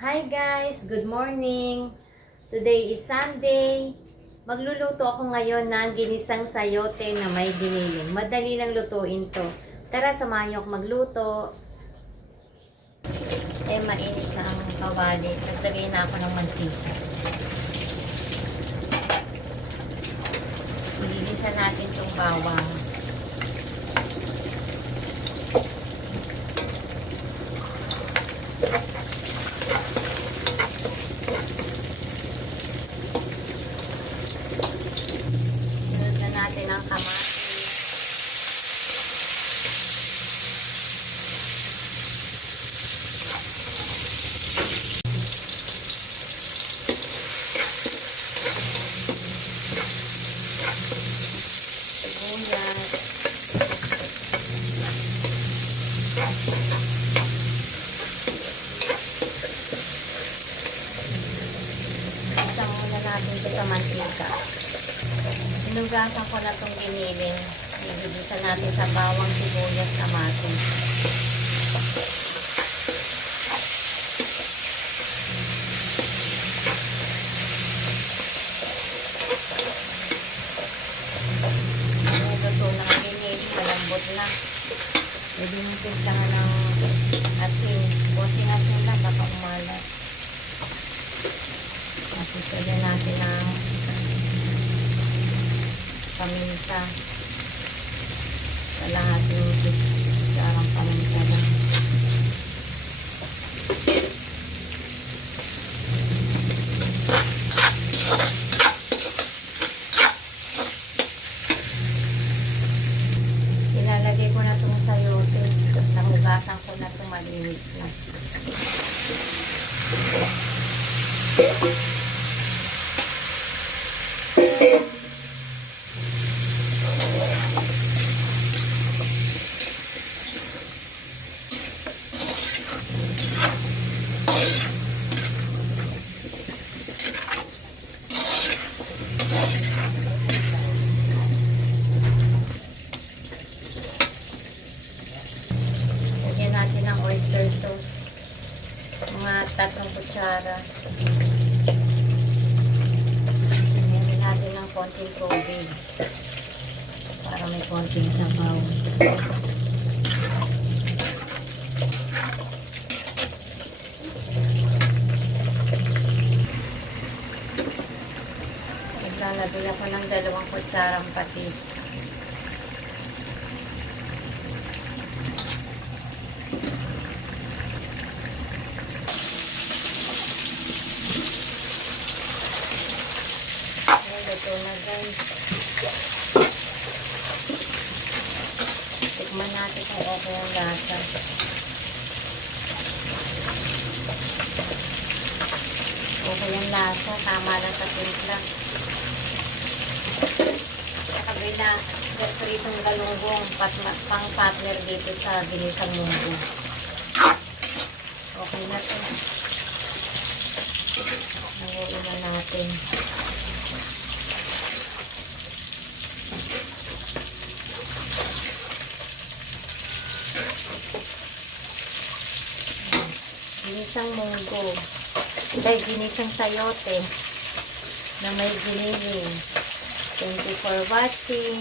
Hi guys! Good morning! Today is Sunday. Magluluto ako ngayon ng ginisang sayote na may giniling. Madali lang lutuin to. Tara, samahan niyo ako magluto. Mainit na ang kawali. Naglagay na ako ng mantika. Ililisan natin itong bawang. Natin ang kamatis. Sibuyas. Isang muna natin ito sa mantika. Sinugasan ko na itong giniling. Ibubusan natin sa bawang, sibuyas, kamatis. Luto na ang giniling. Malambot na. Pwede yung tintangan ng asin. Buting asin lang. Baka umalat. Tapos pwede natin ang paminta. Kalahating kutsarang paminta lang. Ilalagay ko na itong sayote. Nahugasan ko na itong malinis na. Lagyan natin ng oyster sauce. Mga 3 kutsara. Lagyan natin ng konting tubig. Para may konting sabaw. Naglalagay ako ng 2 kutsarang patis. Ito na guys. Tikman natin kung okay ang lasa. Okay ang lasa. Tama lang sa timpla. Sabi na, pritong galunggong pang partner dito sa ginisang munggo. Okay na ito. Nanguin na natin. Ginisang munggo. Dahil ginisang sayote na may giniling. Thank you for watching.